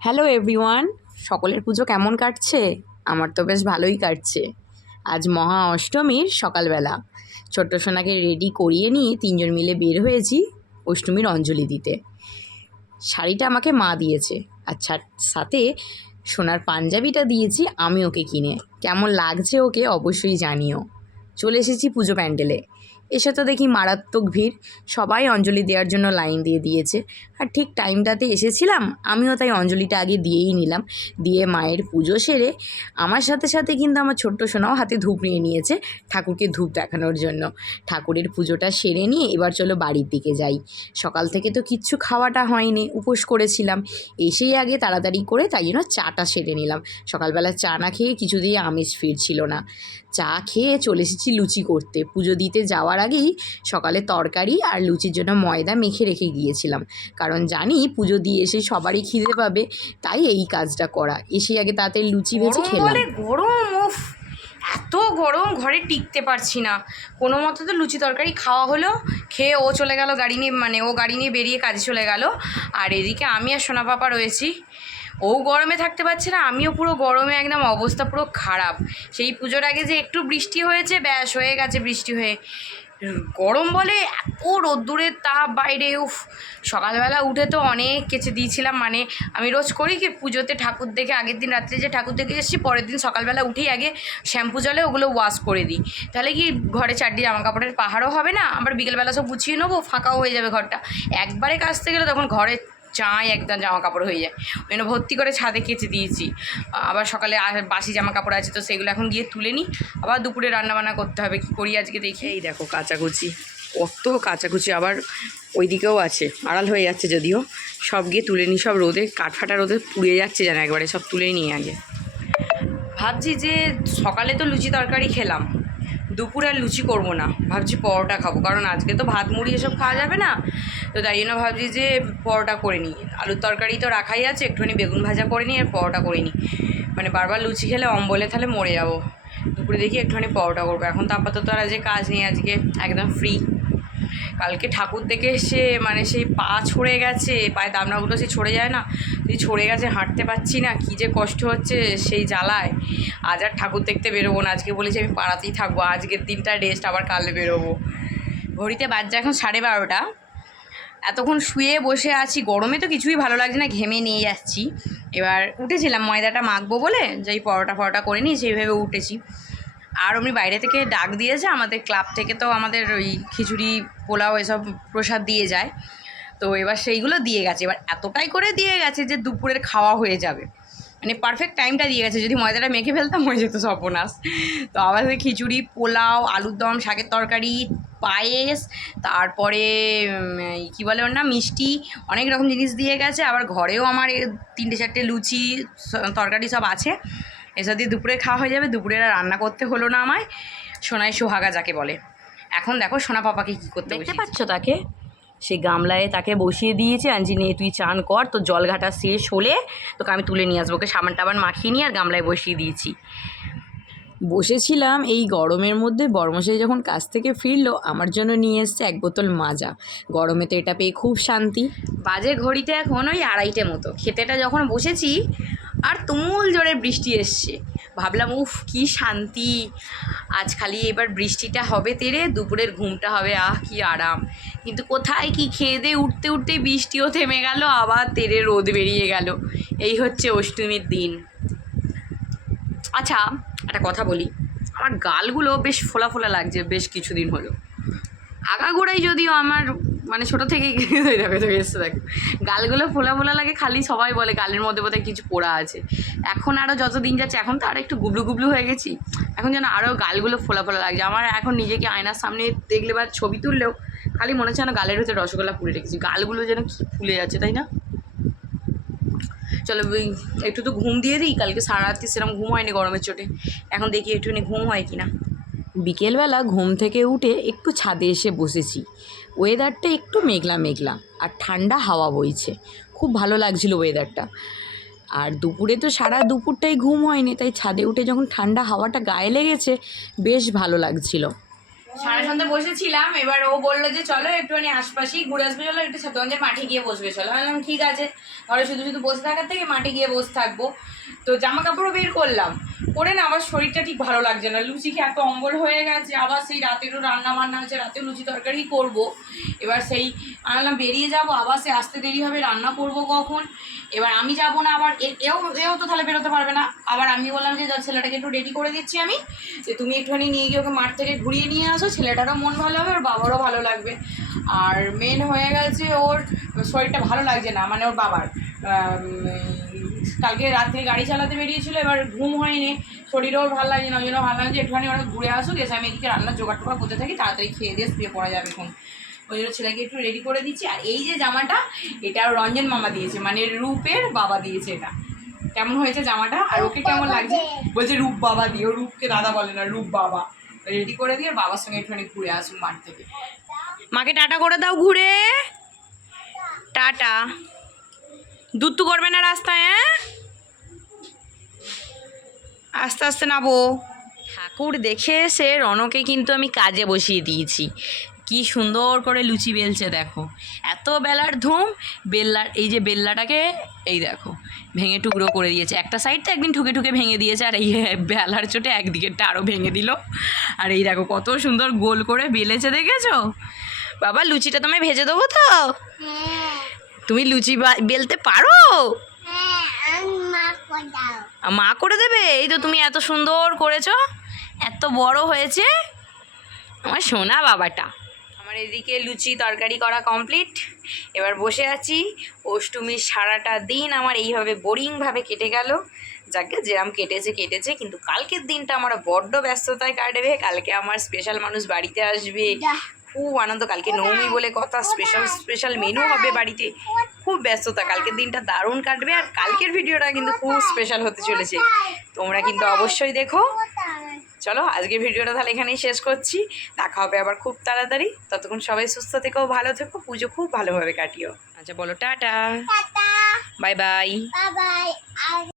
Hello everyone, সকলের পুজো কেমন কাটছে? আমার তো বেশ ভালোই কাটছে। আজ মহা অষ্টমীর সকালবেলা। ছোট্ট সোনাকে রেডি করিয়ে নিয়ে তিনজন মিলে বের হয়েছি অষ্টমীর অঞ্জলি দিতে। শাড়িটা আমাকে মা দিয়েছে। আচ্ছা সাথে সোনার পাঞ্জাবিটা দিয়েছি আমি ওকে কিনে। কেমন লাগছে ওকে অবশ্যই জানিও। চলে এসেছি পুজো প্যান্ডেলে। এসে তো দেখি মারাত্মক ভিড়। সবাই অঞ্জলি দেওয়ার জন্য লাইন দিয়ে দিয়েছে। আর ঠিক টাইমটাতে এসেছিলাম, আমিও তাই অঞ্জলিটা আগে দিয়েই নিলাম। দিয়ে মায়ের পুজো সেরে আমার সাথে সাথে কিন্তু আমার ছোট্ট সোনাও হাতে ধূপ নিয়ে নিয়েছে ঠাকুরকে ধূপ দেখানোর জন্য। ঠাকুরের পুজোটা সেরে নিয়ে এবার চলো বাড়ির দিকে যাই। সকাল থেকে তো কিচ্ছু খাওয়াটা হয়নি, উপোস করেছিলাম। এসেই আগে তাড়াতাড়ি করে তাই জন্য চাটা সেরে নিলাম। সকালবেলা চা না খেয়ে কিছুতেই আমেজ ফিরছিল না। চা খেয়ে চলে এসেছি লুচি করতে। পুজো দিতে যাওয়ার আগেই সকালে তরকারি আর লুচির জন্য ময়দা মেখে রেখে গিয়েছিলাম। কারণ জানি পুজো দিয়ে এসে সবারই খিদে পাবে তাই এই কাজটা করা। এসে আগে তাড়াতাড়ি লুচি ভেজে খেলাম। গরম? উফ এত গরম ঘরে টিকতে পারছি না। কোনো মতো তো লুচি তরকারি খাওয়া হলো খেয়ে ও চলে গেল গাড়ি নিয়ে মানে ও গাড়ি নিয়ে বেরিয়ে কাজে চলে গেল। আর এদিকে আমি আর সোনা পাপা রয়েছি। ও গরমে থাকতে পারছে না, আমিও পুরো গরমে একদম অবস্থা পুরো খারাপ। সেই পুজোর আগে যে একটু বৃষ্টি হয়েছে, ব্যাস হয়ে গেছে বৃষ্টি হয়ে। গরম বলে এত রোদ্দুরের তাপ বাইরে, উফ। সকালবেলা উঠে তো অনেক কেচে দিয়েছিলাম মানে আমি রোজ করি কি পুজোতে ঠাকুর দেখে, আগের দিন রাত্রে যে ঠাকুর দেখে এসেছি, পরের দিন সকালবেলা উঠেই আগে শ্যাম্পু জলে ওগুলো ওয়াশ করে দিই। তাহলে কি ঘরে চারটি জামা কাপড়ের পাহাড়ও হবে না? আবার বিকেলবেলা সব গুছিয়ে নেব, ফাঁকাও হয়ে যাবে ঘরটা। একবারে কাচতে গেলে তখন ঘরে চাঁই একদম জামা কাপড় হয়ে যায়। ওই জন্য ভর্তি করে ছাদে কেচে দিয়েছি। আবার সকালে বাসি জামা কাপড় আছে তো সেগুলো এখন গিয়ে তুলে নিই। আবার দুপুরে রান্নাবান্না করতে হবে কী করি আজকে দেখি। এই দেখো কাচাকুচি কত কাচাকুচি আবার ওইদিকেও আছে আড়াল হয়ে যাচ্ছে যদিও। সব গিয়ে তুলে নিই সব রোদে কাঠফাটা রোদে পুড়ে যাচ্ছে যেন একবারে সব তুলেই নিই আগে। ভাবছি যে সকালে তো লুচি তরকারি খেলাম। দুপুরে আর লুচি করব না। ভাবছি পরোটা খাব, কারণ আজকে তো ভাত মুড়ি এসব খাওয়া যাবে না। তো তাই জন্য ভাবছি যে পরোটা করে নিই। আলুর তরকারি তো রাখাই আছে, একটুখানি বেগুন ভাজা করে নিই আর পরোটা করে নিই। মানে বারবার লুচি খেলে অম্বলে তাহলে মরে যাব। দুপুরে দেখি একটুখানি পরোটা করব। এখন তো আপাতত আর আজকে কাজ নেই, আজকে একদম ফ্রি কালকে ঠাকুর দেখে এসে মানে সেই পা ছড়ে গেছে পায়ে দামনাগুলো সে ছড়ে যায় না, সেই ছড়ে গেছে, হাঁটতে পারছি না, কী যে কষ্ট হচ্ছে সেই জ্বালায়। আজ আর ঠাকুর দেখতে বেরোবো না, আজকে বলেছি আমি পাড়াতেই থাকব, আজকের দিনটা রেস্ট আবার কালে বেরোবো। ঘড়িতে বাজছে এখন সাড়ে বারোটা। এতক্ষণ শুয়ে বসে আছি, গরমে তো কিছুই ভালো লাগছে না, ঘেমে নিয়ে যাচ্ছি। এবার উঠেছিলাম, ময়দাটা মাখবো বলে যে পরোটা ফরোটা করে নিই সেইভাবে উঠেছি। আর অমনি বাইরে থেকে ডাক দিয়েছে আমাদের ক্লাব থেকে তো আমাদের ওই খিচুড়ি, পোলাও এসব প্রসাদ দিয়ে যায়। তো এবার সেইগুলো দিয়ে গেছে। এবার এতটাই করে দিয়ে গেছে যে দুপুরের খাওয়া হয়ে যাবে। মানে পারফেক্ট টাইমটা দিয়ে গেছে। যদি ময়দাটা মেখে ফেলতাম, হয়ে যেত সর্বনাশ। তো আবার খিচুড়ি, পোলাও, আলুর দম, শাকের তরকারি, পায়েস, তারপরে কী বলে ওর না মিষ্টি, অনেক রকম জিনিস দিয়ে গেছে। আবার ঘরেও আমার তিনটে চারটে লুচি তরকারি সব আছে। এসব দিয়ে দুপুরে খাওয়া হয়ে যাবে। দুপুরে আর রান্না করতে হলো না আমায়। সোনায় সোহাগা যাকে বলে। এখন দেখো সোনা পাপাকে কী করতে দেখতে পাচ্ছ তাকে? সে গামলায় তাকে বসিয়ে দিয়েছে। আনজি নিয়ে তুই চান কর তো জল ঘাটা শেষ হলে তোকে আমি তুলে নিয়ে আসব। ওকে সাবান টাবান মাখিয়ে নিয়ে আর গামলায় বসিয়ে দিয়েছি। বসেছিলাম এই গরমের মধ্যে। বর্মশাই যখন কাজ থেকে ফিরলো আমার জন্য নিয়ে এসছে এক বোতল মাজা। গরমে তো এটা পেয়ে খুব শান্তি। বাজে ঘড়িতে এখন ওই আড়াইটে মতো। খেতেটা যখন বসেছি আর তুমুল জোরে বৃষ্টি এসছে। ভাবলাম, উফ, কি শান্তি। আজ খালি এবার বৃষ্টিটা হবে তেরে, দুপুরের ঘুমটা হবে, আহ, কি আরাম। কিন্তু কোথায় কি খেয়ে দিয়ে উঠতে উঠতে বৃষ্টিও থেমে গেল, আবার তেরে রোদ বেরিয়ে গেল। এই হচ্ছে অষ্টমীর দিন। আচ্ছা একটা কথা বলি। আমার গালগুলো বেশ ফোলা ফোলা লাগছে বেশ কিছুদিন হলো। আগাগোড়াই যদিও আমার মানে ছোটো থেকে দেখো তো এসছে দেখো। গালগুলো ফোলা ফোলা লাগে, খালি সবাই বলে গালের মধ্যে বোধহয় কিছু পোড়া আছে। এখন আরও যত দিন যাচ্ছে, এখন তো আরও একটু গুবলু গুবলু হয়ে গেছি। এখন যেন আরও গালগুলো ফোলা ফোলা লাগছে। আমার এখন নিজেকে আয়নার সামনে দেখলে বা ছবি তুললেও খালি মনে হচ্ছে যেন গালের ভিতরে রসগোল্লা পুড়ে রেখেছি। গালগুলো যেন কি ফুলে যাচ্ছে, তাই না? চলো একটু তো ঘুম দিয়ে দিই, কালকে সারা রাত্রি সেরকম ঘুম হয়নি গরমের চোটে। এখন দেখি একটুখানি ঘুম হয় কি না বিকেলবেলা ঘুম থেকে উঠে একটু ছাদে এসে বসেছি। ওয়েদারটা একটু মেঘলা মেঘলা আর ঠান্ডা হাওয়া বইছে। খুব ভালো লাগছিল ওয়েদারটা আর দুপুরে তো সারা দুপুরটাই ঘুম হয়নি, তাই ছাদে উঠে যখন ঠান্ডা হাওয়াটা গায়ে লেগেছে, বেশ ভালো লাগছিল। সাড়ে সন্ধ্যা বসেছিলাম, এবার ও বলল যে চলো একটুখানি আশপাশেই ঘুরে আসবে, চলো একটু ছাতগঞ্জের মাঠে গিয়ে বসবে, চলো। বললাম, ঠিক আছে। ঘরে শুধু শুধু বসে থাকার থেকে মাঠে গিয়ে বসে থাকব। তো জামা কাপড়ও বের করলাম। করে না, আমার শরীরটা ঠিক ভালো লাগছে না। লুচি খেয়ে এত অম্বল হয়ে গেছে, আবার সেই রাতেরও রান্না বান্না হচ্ছে রাতেও লুচি তরকারি করব। এবার সেই আনলাম বেরিয়ে যাব, আবার সে আসতে দেরি হবে, রান্না করব কখন? এবার আমি যাব না, আবার এও এও তো তাহলে বেরোতে পারবে না। আবার আমি বললাম যে ছেলেটাকে একটু রেডি করে দিচ্ছি আমি, যে তুমি একটুখানি নিয়ে গিয়ে ওকে মাঠ থেকে ঘুরিয়ে নিয়ে আসো। ছেলেটারও মন ভালো হবে ওর বাবারও ভালো লাগবে। আর মেন হয়ে গেছে ওর শরীরটা ভালো লাগছে না মানে ওর বাবার। কালকে রাত্রে গাড়ি চালাতে বেরিয়েছিল এবার ঘুম হয়নি শরীরও ওর ভালো লাগছে না ওই জন্য ভালো লাগছে একটুখানি ওরা ঘুরে আসুক এসে আমি এদিকে রান্নার জোগাড় টোগাড় করতে থাকি তাড়াতাড়ি খেয়ে দিয়ে শুয়ে পড়া যাবে এখন। ওই জন্য ছেলেকে একটু রেডি করে দিচ্ছি আর এই যে জামাটা এটা রঞ্জন মামা দিয়েছে মানে রূপের বাবা দিয়েছে এটা। কেমন হয়েছে জামাটা? আর ওকে কেমন লাগছে? বলছে রূপ বাবা দিয়ে রূপকে দাদা বলে না রূপ বাবা রেডি করে দিয়ে বাবার সঙ্গে একটুখানি ঘুরে আসুন মাঠ থেকে। মাকে টাটা করে দাও ঘুরে। টাটা। দুধ তো করবে না রাস্তায় হ্যাঁ? আস্তে আস্তে নাবো। ঠাকুর দেখে এসে রনকে কিন্তু আমি কাজে বসিয়ে দিয়েছি। কি সুন্দর করে লুচি বেলছে, দেখো। এত বেলার ধুম, বেল্লার, এই যে বেল্লাটাকে, এই দেখো, ভেঙে টুকরো করে দিয়েছে। একটা সাইড তো একদিন ঠুকে ঠুকে ভেঙে দিয়েছে, আর এই বেলার চোটে একদিকেরটা আরও ভেঙে দিল। আর এই দেখো, কত সুন্দর গোল করে বেলেছে, দেখেছ? বাবা, লুচিটা তোমায় ভেজে দেবো তো? তুমি লুচি বেলতে পারো? মা করে দেবে? এই তো তুমি এত সুন্দর করেছ, এত বড় হয়েছে। আমার সোনা বাবাটা। আমার এদিকে লুচি তরকারি করা কমপ্লিট এবার বসে আছি। অষ্টমীর সারাটা দিন আমার এইভাবে বোরিংভাবে কেটে গেল। যাকে যেরাম কেটেছে কেটেছে কিন্তু কালকের দিনটা আমার বড্ড ব্যস্ততায় কাটবে। কালকে আমার স্পেশাল মানুষ বাড়িতে আসবে। খুব আনন্দ। কালকে নবমী বলে কথা স্পেশাল স্পেশাল মেনু হবে বাড়িতে। খুব ব্যস্ততা। কালকের দিনটা দারুণ কাটবে। আর কালকের ভিডিওটা কিন্তু খুব স্পেশাল হতে চলেছে। তোমরা কিন্তু অবশ্যই দেখো। চলো আজকে ভিডিওটা তাহলে এখানেই শেষ করছি। দেখা হবে আবার খুব তাড়াতাড়ি। ততক্ষণ সবাই সুস্থ থেকেও ভালো থেকো পুজো খুব ভালোভাবে কাটিও। আচ্ছা বলো টাটা। Bye bye. বাই